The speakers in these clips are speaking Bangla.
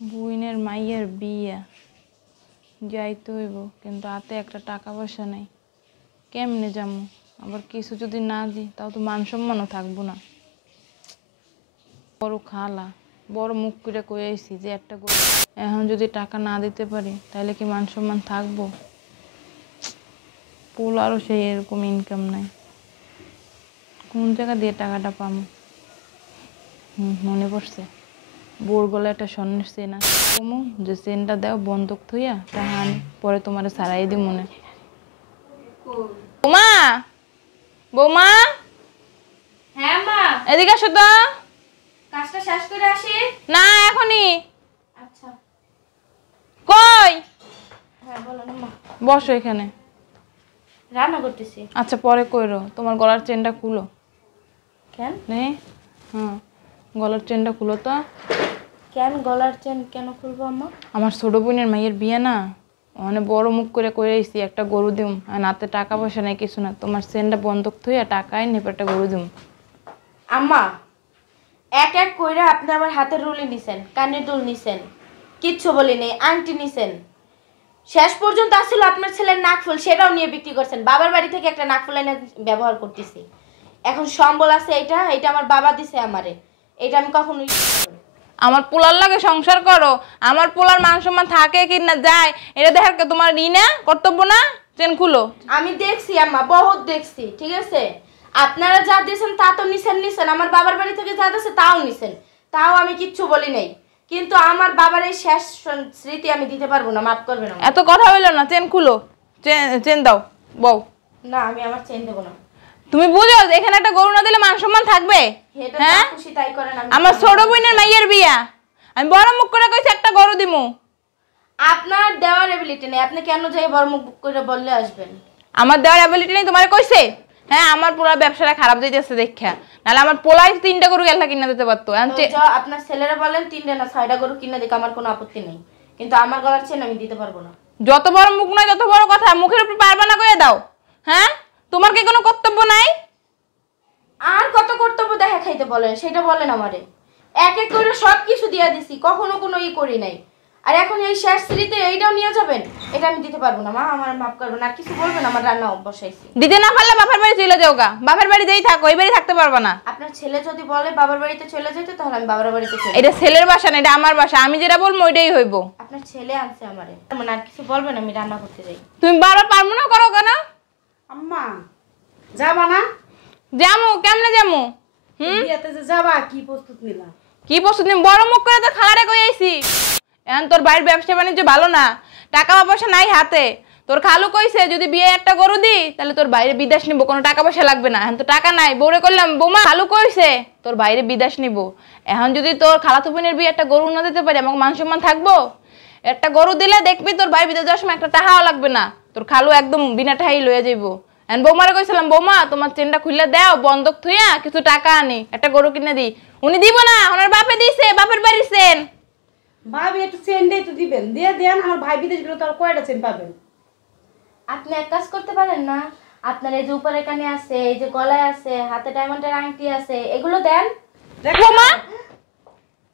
বুইনের মাইয়ের বিয়ে যাইতে হইব, কিন্তু হাতে একটা টাকা পয়সা নাই। কেমনে যাবো? আবার কিছু যদি না দিই তাও তো মান সম্মানও থাকবো না। বড় খালা বড় মুখ করে কয়ে আইছি যে একটা এখন যদি টাকা না দিতে পারি তাহলে কি মান সম্মান থাকবো? পোলারও সেই এরকম ইনকাম নাই, কোন জায়গা দিয়ে টাকাটা পাবো? মনে পড়ছে, বোর গলা একটা স্বর্ণের চেন আছে, কমু যে চেনটা দাও বন্ধক থইয়া টাকা আনি, পরে তোমার সারাই দি মনে। বৌমা, বৌমা, হ্যাঁ মা, এদিকে আসো তো। কাজটা শেষ করে আসি। না এখনই। আচ্ছা কই? হ্যাঁ বলো না মা। বসো এখানে। রান্না করতেছি। আচ্ছা পরে কইরো, তোমার গলার চেনটা খুলো। কেন? হ্যাঁ গলার চেনটা খুলো তো। কেন গলার চেন কেন খুলবো আম্মা? আমার ছোট বোনের মাইয়ের বিয়ে না, মানে বড় মুখ করে কই আইছি একটা গরু দিম, আর নাতে টাকা পয়সা নাই কিছু না, তোমার চেনটা বন্ধক থইয়া টাকায় নেবে একটা গরু দিম। আম্মা এক এক কইরা আপনি আমার হাতের রুলি নিছেন, কানের দুল নিছেন, কিচ্ছু বলি নেই, আংটি নিছেন, শেষ পর্যন্ত আসলে আপনার ছেলের নাকফুল সেটাও নিয়ে বিক্রি করছেন। বাবার বাড়ি থেকে একটা নাকফুল এনে ব্যবহার করতেছি। এখন সম্বল আছে, এটা এটা আমার বাবা দিছে আমারে, এটা আমি কখনোই আমার পোলার লাগে সংসার করো, আমার পোলার মান সম্মান থাকে কি না যায় এটা দেখার তোমার ই না, কর্তব্য না? চেন খুলো। আমি দেখছি আম্মা, বহুত দেখছি, ঠিক আছে? আপনারা যা দিয়েছেন তা তো নিছেন, আমার বাবার বাড়ি থেকে যা দিয়েছে তাও নিছেন, তাও আমি কিচ্ছু বলি নাই, কিন্তু আমার বাবার এই শেষ স্মৃতি আমি দিতে পারবো না, মাফ করবেন। এত কথা হইলো না, চেন খুলো, চেন দাও বউ। না আমি আমার চেন দেবো না। তুমি বুঝো এখানে একটা গরু না দিলে মান সম্মান থাকবে? হ্যাঁ খুশি তাই করেন। আমার ছোট বোনের মাইয়ের বিয়া, আমি বড় মুখ করে কইছি একটা গরু দিমু। আপনার দেওয়ার এবিলিটি নেই, আপনি কেন যাই বড় মুখ করে বললে আসবেন? আমার দেওয়ার এবিলিটি নেই তোমারে কইছে? হ্যাঁ আমার পুরো ব্যবসাটা খারাপ যাইতেছে দেখা, নাহলে আমার পোলাই 3টা গরু গেলা কিনা দিতে পারতো। আপনার ছেলেরা বলেন 3টা না 6টা গরু কিনা দিকে আমার কোনো আপত্তি নেই, কিন্তু আমার গলার চেন আমি দিতে পারবো না। যত বড় মুখ নয় তত বড় কথা, মুখের উপর পারবা না কইয়া দাও। হ্যাঁ তোমার কি কোনো কর্তব্য নাই? আর কত কর্তব্য দেখা খাইতে বলেন সেটা বলেন আমারে। এক এক করে সব কিছু দিয়া দিছি, কখনো কোনো ই করি নাই, আর এখন এই শেষ স্মৃতি এইটাও নিয়ে যাবেন? এটা আমি দিতে পারবো না মা, আমার মাফ করবেন। আর কিছু বলবেন? আমার রান্না বসাইছি। দিতে না পারলে বাপের বাড়ি চলে যাও গা, বাপের বাড়ি যেই থাকো এই বাড়ি থাকতে পারবা না। আপনার ছেলে যদি বলে বাবার বাড়িতে চলে যেতে, তাহলে আমি বাবার বাড়িতে চলে। এটা ছেলের বাসা না, এটা আমার বাসা, আমি যেটা বলবো ওইটাই হইব। আপনার ছেলে আনছে আমারে, মানে আর কিছু বলবেন? আমি রান্না করতে যাই। তুমি বারবার পারবো না করো কেন? আম্মা যাবা না? যামু, কেমনে যামু? বিয়েতে যে যাবা কি প্রস্তুত নিলা? কি প্রস্তুত নিম? বড় মুখ করে তো খালারে কই আইছি, এখন তোর বাড়ির ব্যবসা বাণিজ্য ভালো না, টাকা পয়সা নাই হাতে। তোর খালু কইছে যদি বিয়ে একটা গরু দি তাহলে তোর বাইরে বিদেশ নিব, কোনো টাকা পয়সা লাগবে না। এখন তো টাকা নাই, বউরে করলাম বৌমা খালু কইছে তোর বাইরে বিদেশ নিব, এখন যদি তোর খালাতো বোনের বিয়ে একটা গরু না দিতে পারি আমাকে মান সম্মান থাকবো? একটা গরু দিলে দেখবি তোর বাইরে বিদেশ যাওয়ার সময় একটা টাকাও লাগবে না, তোর খালু একদম বিনা টাকাই লয়ে যাইবো। এখন বৌমারে কইছিলাম বৌমা তোমার চেনটা খুলে দাও, বন্ধক থুইয়া কিছু টাকা আনি একটা গরু কিনে দি, উনি দিব না, ওনার বাপে দিছে, বাপের বাড়ির চেন। ভাবি একটু চেন দিয়ে তো দিবেন, দিয়ে দেন, আমার ভাই বিদেশ গেলে তো আর কয়টা চেন পাবেন? আপনি এক কাজ করতে পারেন না? আপনার এই যে উপরে কানে আছে, এই যে গলায় আছে, হাতে ডায়মন্ডের আংটি আছে, এগুলো দেন। বৌমা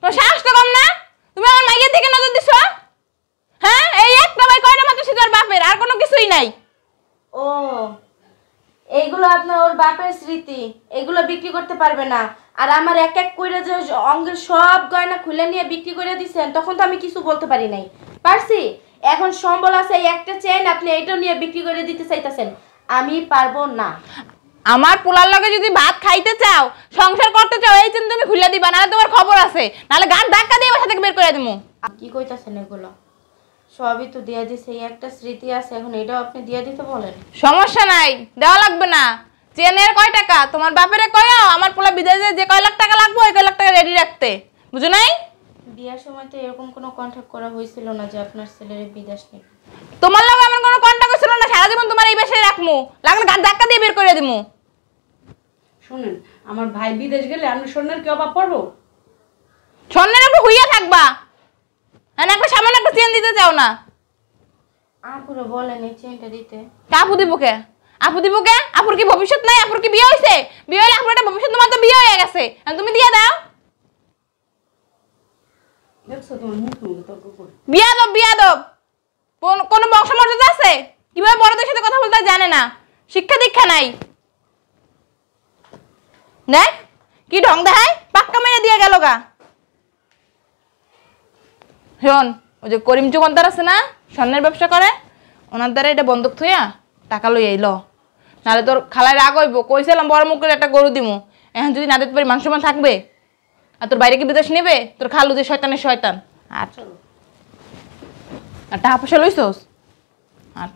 তোর সাহসটা কম না? তুমি আমার মাইয়ের দিকে নজর দিছো? হ্যাঁ এই একটা ভাই কয়টা মাত্র সিজার বাপের, আর কোনো কিছুই নাই। ও এইগুলো আপনার ওর বাপের স্মৃতি, এগুলো বিক্রি করতে পারবে না। আর আমার এক এক কইরা যে অঙ্গের সব গয়না খুলে নিয়ে বিক্রি করে দিছেন, তখন তো আমি কিছু বলতে পারি নাই, পারছি? এখন সম্বল আছে এই একটা চেন, আপনি এইটাও নিয়ে বিক্রি করে দিতে চাইতেছেন, আমি পারবো না। আমার পোলার লগে যদি ভাত খাইতে চাও, সংসার করতে চাও, এই চেন তুমি খুলে দিবা, নাহলে তোমার খবর আছে, নাহলে গান ধাক্কা দিয়ে বাসা থেকে বের করে দিমু। কি কইতাছেন এগুলো? সবই তো দিয়ে দিছে, এই একটা স্মৃতি আছে, এখন এটাও আপনি দিয়ে দিতে বলেন? সমস্যা নাই, দেওয়া লাগবে না। চেনের কয় টাকা তোমার বাপেরে কয়ও, আমার পোলা বিদেশে যে কয় লাখ টাকা লাগবে ওই কয় লাখ টাকা রেডি রাখতে, বুঝো নাই? বিয়ার সময় তো এরকম কোনো কন্ট্যাক্ট করা হয়েছিল না যে আপনার ছেলের বিদেশ নেবে। তোমার লগে আমার কোনো কন্টাক্ট ছিল না, সারা জীবন তোমার এই বাসায় রাখমু, লাগলে গান ধাক্কা দিয়ে বের করে দিমু। শুনেন, আমার ভাই বিদেশ গেলে আমি স্বর্ণের কি অভাব পড়বো? স্বর্ণের উপর হইয়া থাকবা, আর একটা সামান্য একটা চেন দিতে চাও না? আপুরে বলেন এই চেনটা দিতে। আপু দিব কে? আপু দিব কে? আপুর কি ভবিষ্যৎ নাই? আপুর কি বিয়ে হইছে? বিয়ে হইলে আপুর একটা ভবিষ্যৎ, তোমার তো বিয়ে হয়ে গেছে, তুমি দিয়ে দাও। দেখছো তোমার মুখ মুখে তর্ক করে। বিয়াদব কোন বংশমর্যাদা আছে? কিভাবে বড়দের সাথে কথা বলতে হয় জানে না, শিক্ষা দীক্ষা নাই। দেখ কি ঢং দেখায়, পাক্কা মেরে দিয়ে গেল গা। শোন, ওই যে করিম চুকন্দার আছে না, স্বর্ণের ব্যবসা করে, ওনার দ্বারা এটা বন্ধক থইয়া টাকা লই আইল, নাহলে তোর খালায় রাগ হইব। কইছিলাম বড় মুখ করে একটা গরু দিমু, এখন যদি না দিতে পারি মান সম্মান থাকবে? আর তোর বাইরে কি বিদেশ নেবে? তোর খালু যে শয়তানের শয়তান। আর টাকা পয়সা লইছস? আর